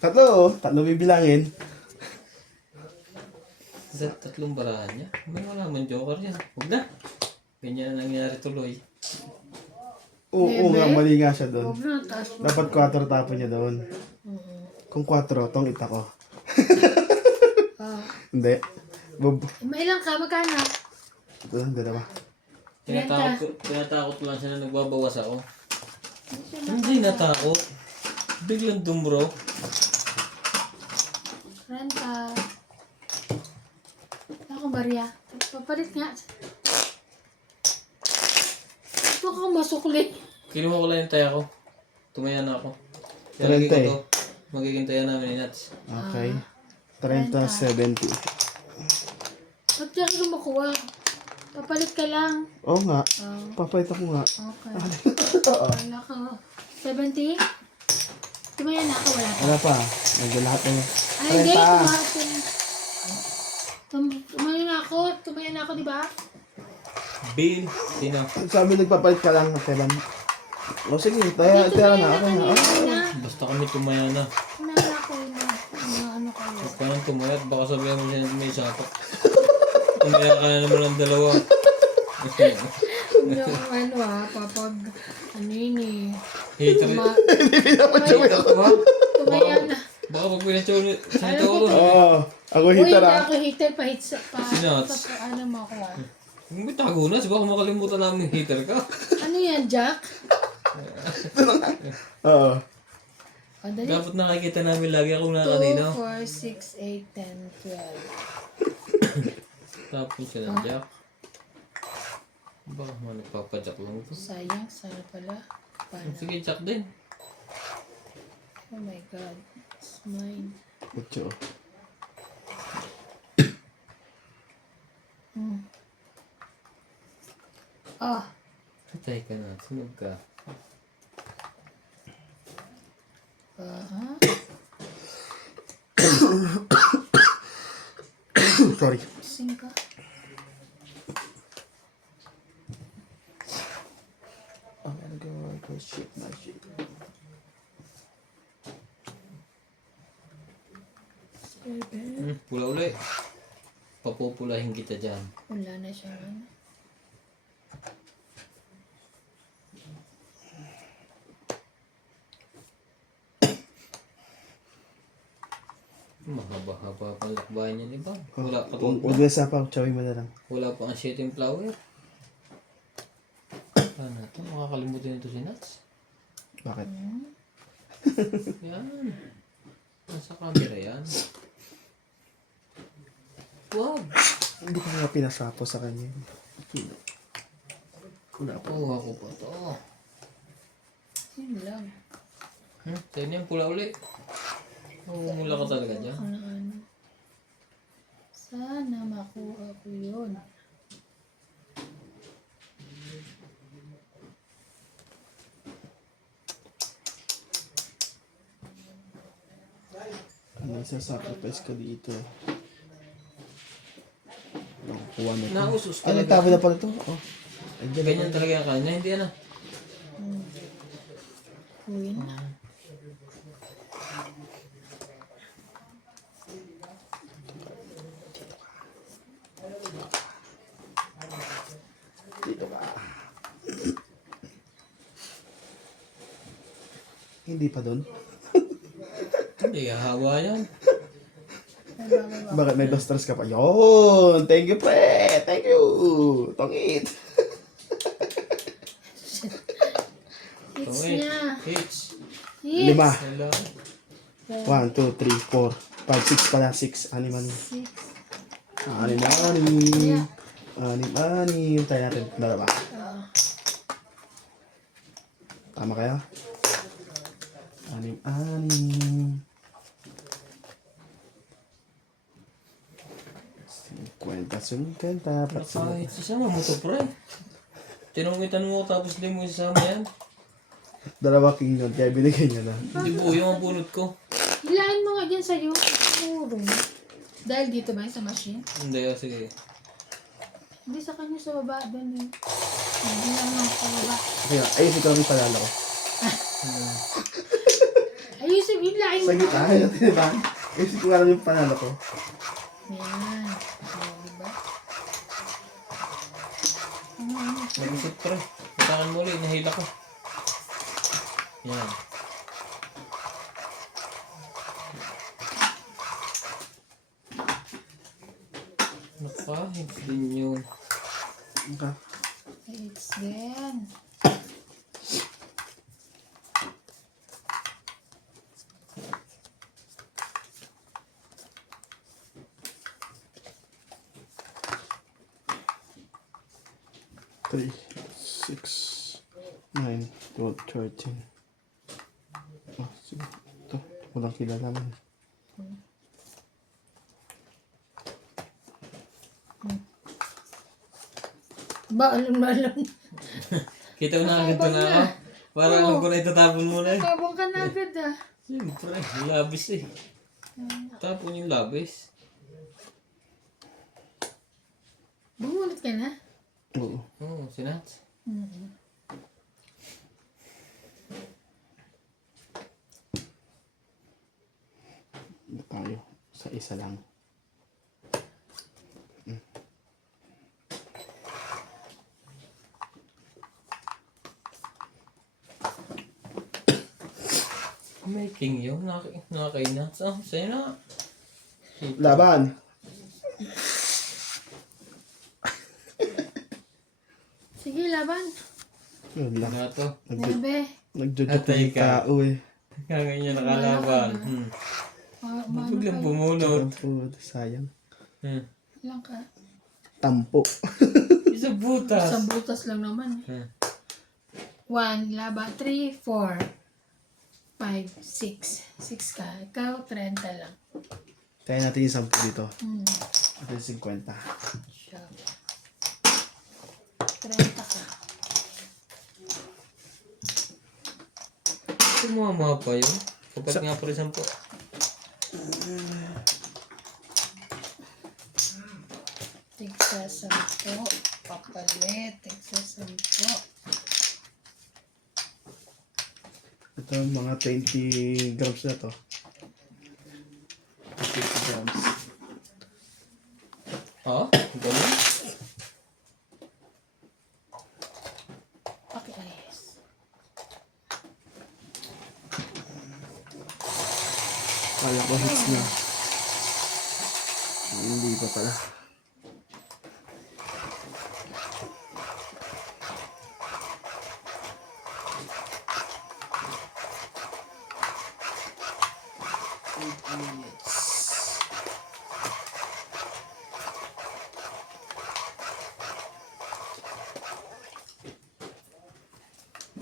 Tatlo bibilangin. Tatlong barahan niya. May wala man joker yan. Huwag na. Ganyan na nangyari tuloy. Oo nga, mali nga siya doon. Huwag na, taas mo. Dapat 4 tapon niya doon. Kung 4, tong ita ko. Ah. Hindi. Bob. May ilang ka, magkano? Ito lang, dalawa. Tinatakot ko lang siya na nagbabawas ako. Hindi natakot. Biglang dumro. Renta. Ako, Maria. Papalit nga. Ito ka masukli. Kinuha ko lang yung taya ko. Tumaya na ako. Tarente. Lalagay ko to. Magiging taya namin ni Nats. Okay. 30-70. Ba't di ako makuha? Papalit ka lang. Oo nga. Oh, Papalit ako nga. okay. Wala ka. 70? Tumaya na ako, wala ka. Wala pa. Nandiyan lahat ng... Ay, hindi. 30. Tumaya na ako, di ba? Bill. Sino? Sabi nagpapalit ka lang. Kailan? O sige, taya na ako na. Basta kami tumaya na. Nala ko na. Ano kayo? Huwag ka nang tumaya at baka sabihan mo siya na may sapak. Tumaya ka na naman ng dalawa. Hindi ako papag, ano yun eh. Hater. Tumaya na. Baka pag pinatsaw niyo sa ito Alam ko, ako. Oo. Ako Uy, hitar hindi ah. ako hater pa. Sinots. Ano mo ako ah. May tago na. Baka makalimutan namin hater ka. Ano yan, Jack? Oo. O, dali. Dapat nakikita namin lagi akong 2, nakanino. 4, 6, 8, 10, 12. Tapos siya ng jack. Baka mga nagpapadyak lang ito. Sayang, sana pala. Paano? Sige, jack din. Oh my God. It's mine. Ocho. Ah, Patay ka na. Sunog ka. aha. Sorry. Sing ka. I'm gonna go shit my shit. Pula uli. Papupulahin kita dyan. Wala na siya ano. Mahaba-haba pang lakbayan niya, di ba? Wala pa Huwag na sa pa, chawin mo na lang. Wala pa ang shitting flower. Ano ito? Makakalimutan nito si Nats. Bakit? Yan. Nasa camera yan. Wag. Hindi ko nga pinasapo sa kanya. Nakuha ko pa to. Yun lang. Sa'yo na yung pula uli. Mula ka talaga dyan. Ano. Sana makuha ko yun. Ano, sasacrifice ka dito. Nakukuha na ito. Nausos Ay, talaga. nagtabo na pala ito. Oh. Ay, Ganyan talaga yung kanya. Hindi ano. Win. Dito ka. Hindi pa doon. Hindi, hawa yan. Bakit may dos stress ka pa? Yun! Thank you, pre! Thank you! Tongit! Hits Wait. niya. Hits. Hits. 5. Hello. 1, 2, 3, 4, 5, 6 pala. 6. Animan. 6. Anim. Anim. Tayo natin. Dalawa. Oo. Tama kayo? Anim. 50. Kahit sasama mo to, pre. Tinungitan mo tapos di mo isasama yan. Dalawa king yun, kaya binigay niya na. Hindi buo yung bunot ko. Hilahin mo nga dyan sa'yo. Puro. Dahil dito ba sa machine? Hindi, sige. Hindi sa kanya sa baba. Doon eh. Hindi lang lang sa baba. Okay, ayusin ko lang yung panalo ko. Ayusin, hilahin mo. Sa gitna, natin diba? Ayusin ko lang yung panalo ko. Ayan. Ayan, diba? Mag-isip, pre. Matakan mo ulit, nahila ko. Yan. Nakahit din yun. Okay. It's then. Three, 6, 9, 12, 13. Oh, sige. Ito, walang kilala man. Ba, alam. Kita mo na agad ito na ako. Para alam ko na itatapon mo na eh. Nakabang ka na agad ah. Siyempre, labis eh. Tapon yung labis. Bumunot ka na? Oo. Oo, sinat. Tayo. Sa isa lang. May king yun. Nakakainat. Oh, sa'yo na. Laban! Sige, laban. Yun lang. Ano to? Labe. Nagjojoke Atay yung ka. tao eh. Ganyan nakalaban. Biglang bumunot. Oh, sayang. Ilang ka? Tampo. Isang butas. Isang butas lang naman. 1, laban. 3, 4, 5, 6. 6 ka. Ikaw, 30 lang. Kaya natin yung 10 dito. Ito yung 50. Siya. 30 ka. Sumama pa yun. Kapag nga pa rin 10. Tigsa 10. Papalit. Tigsa 10. Ito mga 20 grams na to. 50 grams. Oh, ganun. Pakiayos. Kaya ko hits na. Hindi pa pala.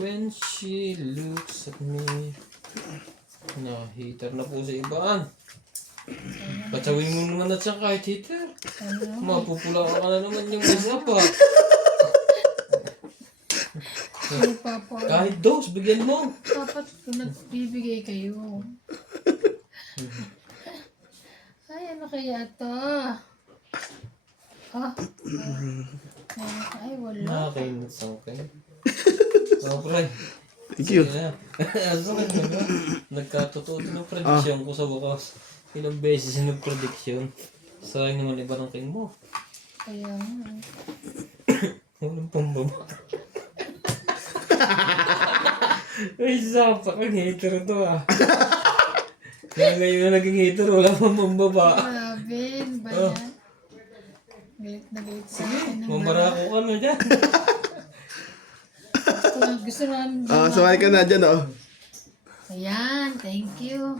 When she looks at me. Heater na po sa ibaan. Patsawin mo naman at siya kahit heater. Mapupula ka na naman yung isa pa. Ay, Papa. Kahit dos, bigyan mo. Dapat kung nagbibigay kayo. Ay, ano kaya to? Ay, wala. Nakakainis sa akin. Oh, pre. Thank you. Asa ka na? Nagkatotoo din ang prediction ko sa bukas. Ilang beses yung nag-prediction. Sayang naman iba ng king mo. Kaya nga. Walang pambaba. Ay, sapa kang hater to ah. Kaya ngayon na naging hater, wala pang pambaba. Grabe, ano ba yan? Galit na galit sa akin. Mamarako ka na dyan. Gusto namin. Sumali ka na dyan, oh. Ayan, thank you.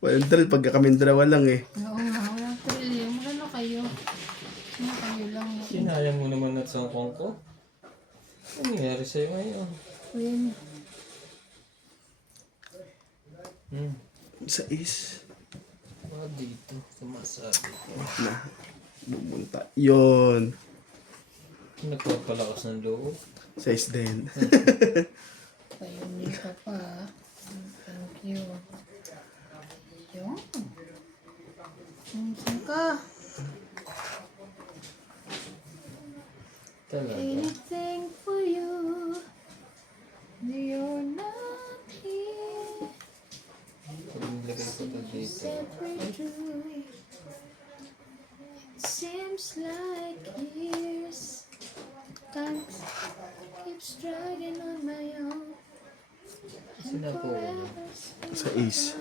Walang drill pagka kami dalawa lang eh. Oo nga, walang thrill. Magano kayo? Sinayang mo naman at sangkong ko. Ano nangyari sa'yo ngayon? Ayan. Sa is. Dito, sumasabi. Na. Bumunta. Yun. Nagpapalakas ng loob. Sa is din. Ayun ka pa. Thank you. Ayun. Saan ka? Talaga. Anything for you. You're not here. Nilagay ko ito dito. Set me free. It seems like years. Time keeps dragging on my own. Sila po. Sa is.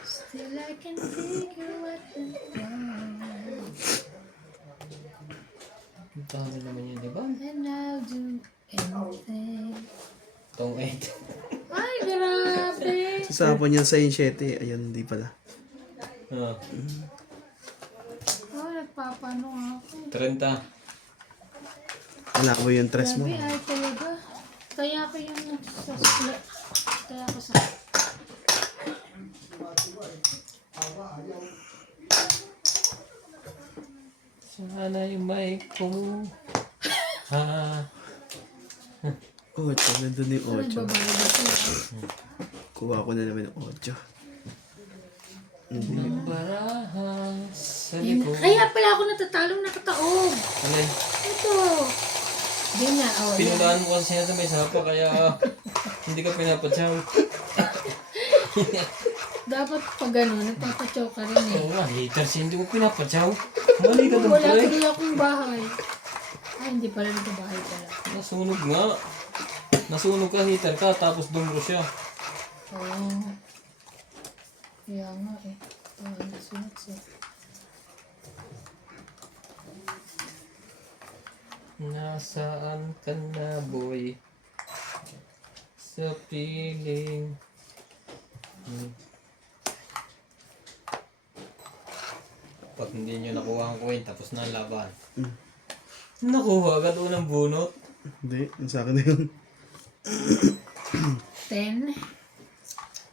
Still I can figure what went wrong. Ang dami naman yun, di ba? And I'll do anything. Tong 8. Ay, grabe! Sasapon yan sa 7. Ayun, hindi pala. Ah, Oh, nagpapano ako. 30. Wala ko yung tres mo. Grabe, ay talaga. Kaya ko yung sa split. Kaya ko sa... Sana yung mic ko. Ha. 8. Nandun yung 8. Nagbabayad ako. Kuha ko na naman yung 8. Ng baraha sa Ayun, likod. kaya pala ako natatalong nakataob. Alay, Ito. Ganyan, oh. Yan. pinulaan mo kasi natin may sapa kaya hindi ka pinapatsaw. Dapat pag gano'n, nagpapatsaw ka rin eh. Oo nga, haters, hindi mo pinapatsaw. Mali ka doon Wala pre. tuloy akong bahay. Ay, hindi pala nagbabahay pala. Nasunog nga. Nasunog ka, hater ka, tapos dumro siya. Oo. Kaya nga eh. Ano sunod siya. Nasaan ka na, boy? Sa piling. Pag hindi nyo nakuha ang coin, tapos na ang laban. Nakuha agad unang bunot. Hindi, yung sa akin na yun. 10.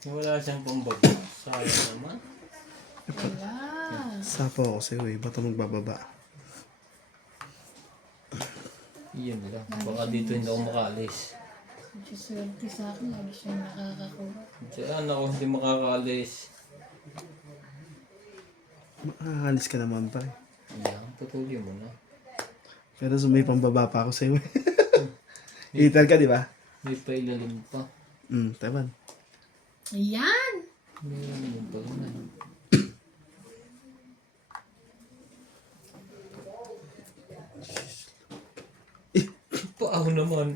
Wala siyang pambag. Sayang naman. Wala. Sapo ako sa'yo eh. Ba't ako magbababa? Iyan lang. Baka dito hindi ako makaalis. Swerte sa akin, lagi siya nakakakuha. Diyan ako hindi makakaalis. Makakalis ka naman pa eh. Yan, patuloy mo na. Pero may pambaba pa ako sa'yo eh. Hater ka, di ba? May pailalim pa. Taman. Ayan! May ilalim pa rin. Paaw naman.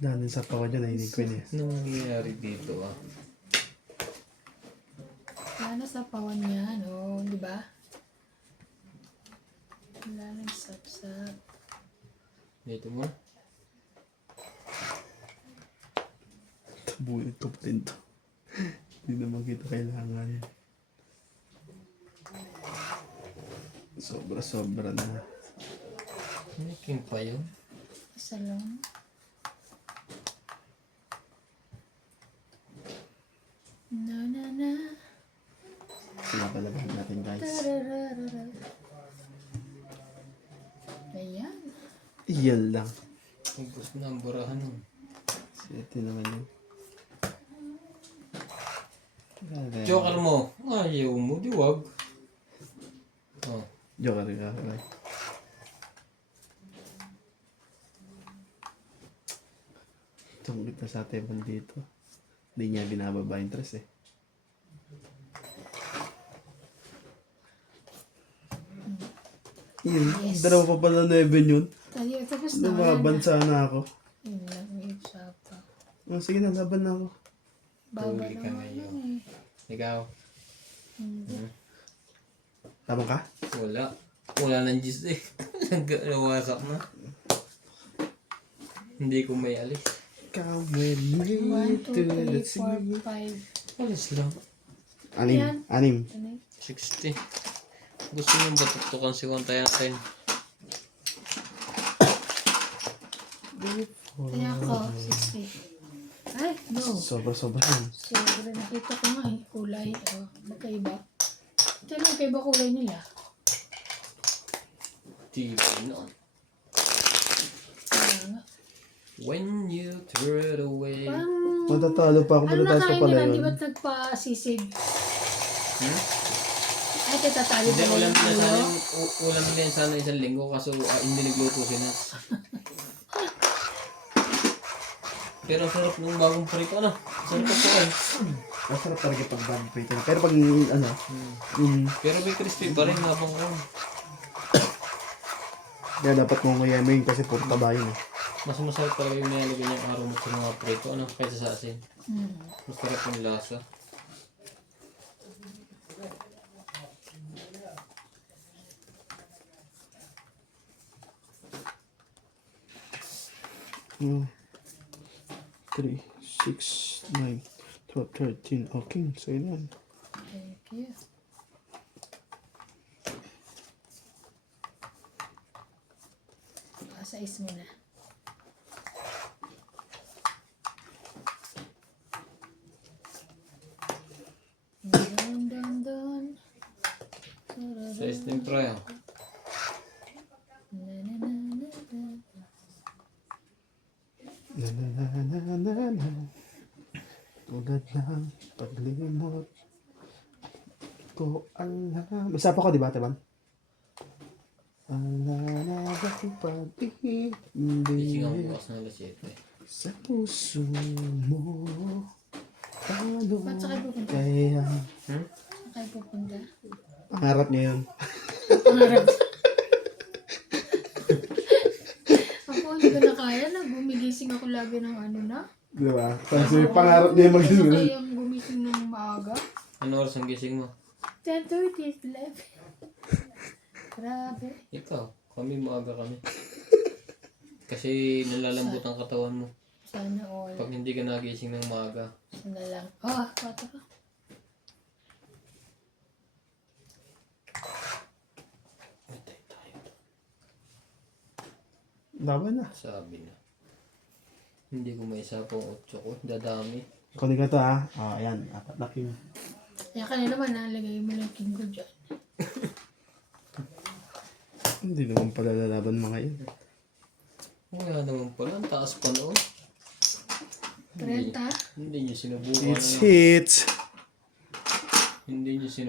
Dahil sa pawa dyan, nahinig ko yun eh. Anong nangyayari dito ah? Sana sa pawan yan, oh, di ba? Wala nang sap-sap. Dito mo? Bulit ko pa rin to. Hindi naman kita kailangan yan. Sobra-sobra na. May king pa yun. Isa lang. Na. Pinapalabahan natin guys. Tarararara. Ayan. Iyan lang. Ubus na ang burahan nun. Sete naman yun. Joker mo. Ayaw mo, di wag. Oh. Joker ka. Okay. Tungkit na sa table dito. Hindi niya binababa yung tres eh. Yun, Yes. dalawa pa pala 11 yun. Tayo, tapos na. Wala na. Lumaban sana ako. Yun lang, may usapa. Oh, sige na, laban na ako. Baba Huli ka naman ngayon. yun eh. Ikaw? Hindi. Laban ka? Wala. Wala nang gis eh. Nawasak na. Hindi ko may alis. Come with me 1, 2, to the 3, sea. 4, 5. Alis lang. Anim. Ayan. Anim. Ano yun? 60. Gusto nyo ba tuktukan si Juan tayo natin? Kaya ako, 60. Ay, no. Sobra-sobra yan. Sobra nakita ko nga eh. Kulay. Oh, magkaiba. Ito lang, magkaiba kulay nila. TV no. Kaya nga. When you throw it away. Parang, Matatalo pa ako. ano Matataas pa nakain pala nila? Di yun. ba't nagpa-sisig? Hmm? Ay, tatatalo Hindi, ba ulam yung nila sana, ulo? ulam nila sana isang linggo kaso hindi nagluto si Nats. Pero ang sarap nung bagong prito, ano? Sarap po eh. Masarap talaga pag bagong prito. Pero pag ano, Pero may crispy pa rin, habang ko. kaya dapat mo ngayamin kasi puro taba yun eh. Mas masarap talaga yung nilalagay niyang aroma sa mga prito, ano? Kaysa sa asin. Masarap yung lasa. Mm. 3, 6, 9, 12, 13. Okay, so yun. Thank you. Pasais mo na. Dun, dun, dun. Sa steam fry, ah. Na, na, na, na, na. Na na na na na na. Tulad ng paglimot ko alam. May sapa ko, di ba, Teban? Alalabak pag-ibig Gising ako bukas ng alas 7. sa puso mo. Paano Ba't saan kayo pupunta? kaya Hmm? Saan kayo pupunta? pangarap niya yun? Pangarap. Ako hindi ko na kaya na. Gumigising ako lagi ng ano na. Di ba? Kasi pangarap niya Ano mag-isip. kayang gumising ng maaga? Ano oras ang gising mo? 10:30, 11. Grabe. Ikaw, kami maaga kami. Kasi nalalambot ang katawan mo. Sana all. Pag hindi ka nagising ng maaga. Sana lang. Oh, kata ka. Matay tayo. Laban na. Sabi na. Hindi ko maisa pong 8 ko. Dadami. Kunin ka to ha. Oh, ayan. 4 na king. Kaya kanina naman nalagay mo lang king ko dyan. Hindi naman pala lalaban mga yun. Wala naman pala. Ang taas pa noon. 30. Hindi nyo sinubukan. It's hits. Hindi nyo sinubukan.